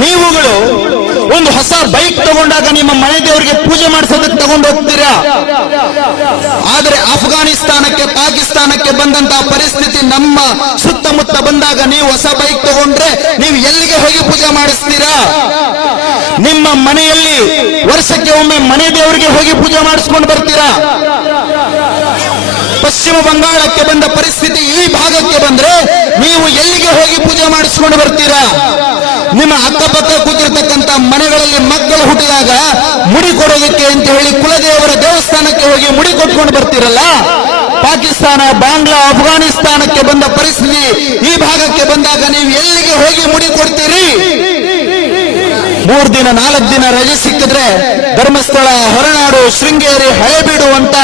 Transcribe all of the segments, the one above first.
ನೀವುಗಳು ಒಂದು ಹೊಸ ಬೈಕ್ ತಗೊಂಡಾಗ ನಿಮ್ಮ ಮನೆ ದೇವರಿಗೆ ಪೂಜೆ ಮಾಡಿಸೋದಕ್ಕೆ ತಗೊಂಡು ಹೋಗ್ತೀರಾ. ಆದರೆ ಅಫ್ಘಾನಿಸ್ತಾನಕ್ಕೆ ಪಾಕಿಸ್ತಾನಕ್ಕೆ ಬಂದಂತಹ ಪರಿಸ್ಥಿತಿ ನಮ್ಮ ಸುತ್ತಮುತ್ತ ಬಂದಾಗ ನೀವು ಹೊಸ ಬೈಕ್ ತಗೊಂಡ್ರೆ ನೀವು ಎಲ್ಲಿಗೆ ಹೋಗಿ ಪೂಜೆ ಮಾಡಿಸ್ತೀರಾ? ನಿಮ್ಮ ಮನೆಯಲ್ಲಿ ವರ್ಷಕ್ಕೆ ಒಮ್ಮೆ ಮನೆ ದೇವರಿಗೆ ಹೋಗಿ ಪೂಜೆ ಮಾಡಿಸ್ಕೊಂಡು ಬರ್ತೀರಾ. ಪಶ್ಚಿಮ ಬಂಗಾಳಕ್ಕೆ ಬಂದ ಪರಿಸ್ಥಿತಿ ಈ ಭಾಗಕ್ಕೆ ಬಂದ್ರೆ ನೀವು ಎಲ್ಲಿಗೆ ಹೋಗಿ ಪೂಜೆ ಮಾಡಿಸ್ಕೊಂಡು ಬರ್ತೀರಾ? ನಿಮ್ಮ ಅಕ್ಕಪಕ್ಕ ಕೂತಿರ್ತಕ್ಕಂಥ ಮನೆಗಳಲ್ಲಿ ಮಕ್ಕಳು ಹುಟ್ಟಿದಾಗ ಮುಡಿ ಕೊಡೋದಕ್ಕೆ ಅಂತ ಹೇಳಿ ಕುಲದೇವರ ದೇವಸ್ಥಾನಕ್ಕೆ ಹೋಗಿ ಮುಡಿ ಕೊಟ್ಕೊಂಡು ಬರ್ತೀರಲ್ಲ. ಪಾಕಿಸ್ತಾನ, ಬಾಂಗ್ಲಾ, ಅಫ್ಘಾನಿಸ್ತಾನಕ್ಕೆ ಬಂದ ಪರಿಸ್ಥಿತಿ ಈ ಭಾಗಕ್ಕೆ ಬಂದಾಗ ನೀವು ಎಲ್ಲಿಗೆ ಹೋಗಿ ಮುಡಿ ಕೊಡ್ತೀರಿ? 3 ದಿನ 4 ದಿನ ರಜೆ ಸಿಕ್ಕಿದ್ರೆ ಧರ್ಮಸ್ಥಳ, ಹೊರನಾಡು, ಶೃಂಗೇರಿ, ಹಳೆಬೀಡು ಅಂತ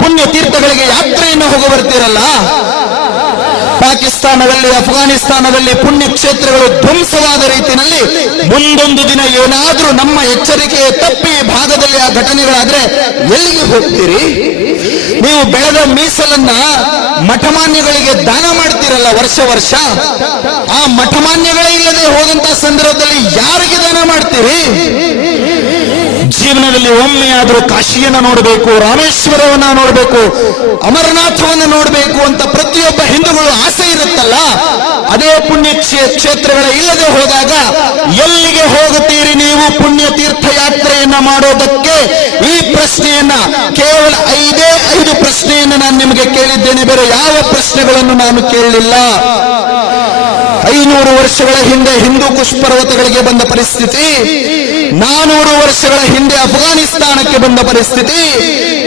ಪುಣ್ಯ ತೀರ್ಥಗಳಿಗೆ ಯಾತ್ರೆಯನ್ನು ಹೋಗಿ ಬರ್ತೀರಲ್ಲ. ಪಾಕಿಸ್ತಾನದಲ್ಲಿ, ಅಫ್ಘಾನಿಸ್ತಾನದಲ್ಲಿ ಪುಣ್ಯ ಕ್ಷೇತ್ರಗಳು ಧ್ವಂಸವಾದ ರೀತಿಯಲ್ಲಿ ಮುಂದೊಂದು ದಿನ ಏನಾದ್ರೂ ನಮ್ಮ ಎಚ್ಚರಿಕೆ ತಪ್ಪಿ ಭಾಗದಲ್ಲಿ ಆ ಘಟನೆಗಳಾದ್ರೆ ಎಲ್ಲಿಗೆ ಹೋಗ್ತೀರಿ? ನೀವು ಬೆಳೆದ ಮೀಸಲನ್ನ ಮಠಮಾನ್ಯಗಳಿಗೆ ದಾನ ಮಾಡ್ತೀರಲ್ಲ ವರ್ಷ ವರ್ಷ. ಆ ಮಠಮಾನ್ಯಗಳೇ ಇಲ್ಲದೆ ಹೋದಂತ ಸಂದರ್ಭದಲ್ಲಿ ಯಾರಿಗೆ ದಾನ ಮಾಡ್ತೀರಿ? ಜೀವನದಲ್ಲಿ ಒಮ್ಮೆಯಾದರೂ ಕಾಶಿಯನ್ನ ನೋಡಬೇಕು, ರಾಮೇಶ್ವರವನ್ನ ನೋಡಬೇಕು, ಅಮರನಾಥವನ್ನ ನೋಡಬೇಕು ಅಂತ ಪ್ರತಿಯೊಬ್ಬ ಹಿಂದೂಗಳು ಆಸೆ ಇರುತ್ತಲ್ಲ. ಅದೇ ಪುಣ್ಯ ಕ್ಷೇತ್ರಗಳ ಇಲ್ಲದೆ ಹೋದಾಗ ಎಲ್ಲಿಗೆ ಹೋಗುತ್ತೀರಿ ನೀವು ಪುಣ್ಯ ತೀರ್ಥಯಾತ್ರೆಯನ್ನ ಮಾಡೋದಕ್ಕೆ? ಈ ಪ್ರಶ್ನೆಯನ್ನ ಕೇವಲ 5 ಪ್ರಶ್ನೆಯನ್ನು ನಾನು ನಿಮಗೆ ಕೇಳಿದ್ದೇನೆ, ಬೇರೆ ಯಾವ ಪ್ರಶ್ನೆಗಳನ್ನು ನಾನು ಕೇಳಲಿಲ್ಲ. 500 ವರ್ಷಗಳ ಹಿಂದೆ ಹಿಂದೂ ಕುಶ್ ಪರ್ವತಗಳಿಗೆ ಬಂದ ಪರಿಸ್ಥಿತಿ, 400 ವರ್ಷಗಳ ಹಿಂದೆ ಅಫ್ಘಾನಿಸ್ತಾನಕ್ಕೆ ಬಂದ ಪರಿಸ್ಥಿತಿ,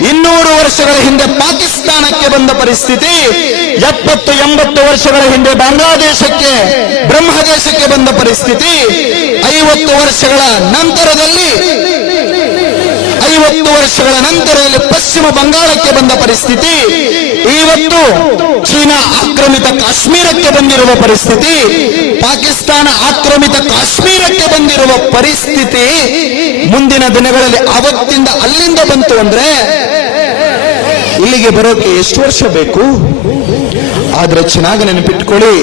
200 ವರ್ಷಗಳ ಹಿಂದೆ ಪಾಕಿಸ್ತಾನಕ್ಕೆ ಬಂದ ಪರಿಸ್ಥಿತಿ, 70-80 ವರ್ಷಗಳ ಹಿಂದೆ ಬಾಂಗ್ಲಾದೇಶಕ್ಕೆ, ಬ್ರಹ್ಮದೇಶಕ್ಕೆ ಬಂದ ಪರಿಸ್ಥಿತಿ, 50 ವರ್ಷಗಳ ನಂತರದಲ್ಲಿ ಪಶ್ಚಿಮ ಬಂಗಾಳಕ್ಕೆ ಬಂದ ಪರಿಸ್ಥಿತಿ, ಇವತ್ತು ಚೀನಾ ಆಕ್ರಮಿತ ಕಾಶ್ಮೀರಕ್ಕೆ ಬಂದಿರುವ ಪರಿಸ್ಥಿತಿ, ಪಾಕಿಸ್ತಾನ ಆಕ್ರಮಿತ ಕಾಶ್ಮೀರಕ್ಕೆ ಬಂದಿರುವ ಪರಿಸ್ಥಿತಿ ಮುಂದಿನ ದಿನಗಳಲ್ಲಿ ಅವತ್ತಿಂದ ಅಲ್ಲಿಂದ ಬಂತು ಅಂದ್ರೆ ಇಲ್ಲಿಗೆ ಬರೋಕೆ ಎಷ್ಟು ವರ್ಷ ಬೇಕು? ಆದ್ರೆ ಚೆನ್ನಾಗಿ ನೆನಪಿಟ್ಟುಕೊಳ್ಳಿ,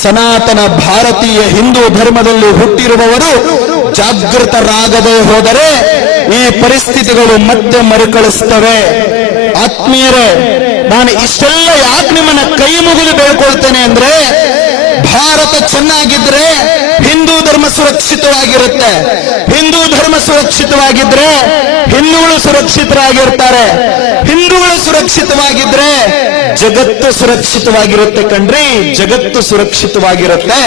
ಸನಾತನ ಭಾರತೀಯ ಹಿಂದೂ ಧರ್ಮದಲ್ಲಿ ಹುಟ್ಟಿರುವವರು ಜಾಗೃತರಾಗದೆ ಹೋದರೆ ಈ ಪರಿಸ್ಥಿತಿಗಳು ಮತ್ತೆ ಮರುಕಳಿಸ್ತವೆ. ಆತ್ಮೀಯರೇ, ನಾನು ಇಷ್ಟೆಲ್ಲ ಯಾಕೆ ನಿಮ್ಮನ್ನ ಕೈ ಮುಗಿದು ಬೇಡ್ಕೊಳ್ತೇನೆ ಅಂದ್ರೆ, ಭಾರತ ಚೆನ್ನಾಗಿದ್ರೆ ಹಿಂದೂ ಧರ್ಮ ಸುರಕ್ಷಿತವಾಗಿರುತ್ತೆ. ಹಿಂದೂ ಧರ್ಮ ಸುರಕ್ಷಿತವಾಗಿದ್ರೆ ಹಿಂದೂಗಳು ಸುರಕ್ಷಿತರಾಗಿರ್ತಾರೆ. ಹಿಂದೂಗಳು ಸುರಕ್ಷಿತವಾಗಿದ್ರೆ ಜಗತ್ತು ಸುರಕ್ಷಿತವಾಗಿರುತ್ತೆ ಕಣ್ರಿ, ಜಗತ್ತು ಸುರಕ್ಷಿತವಾಗಿರುತ್ತೆ.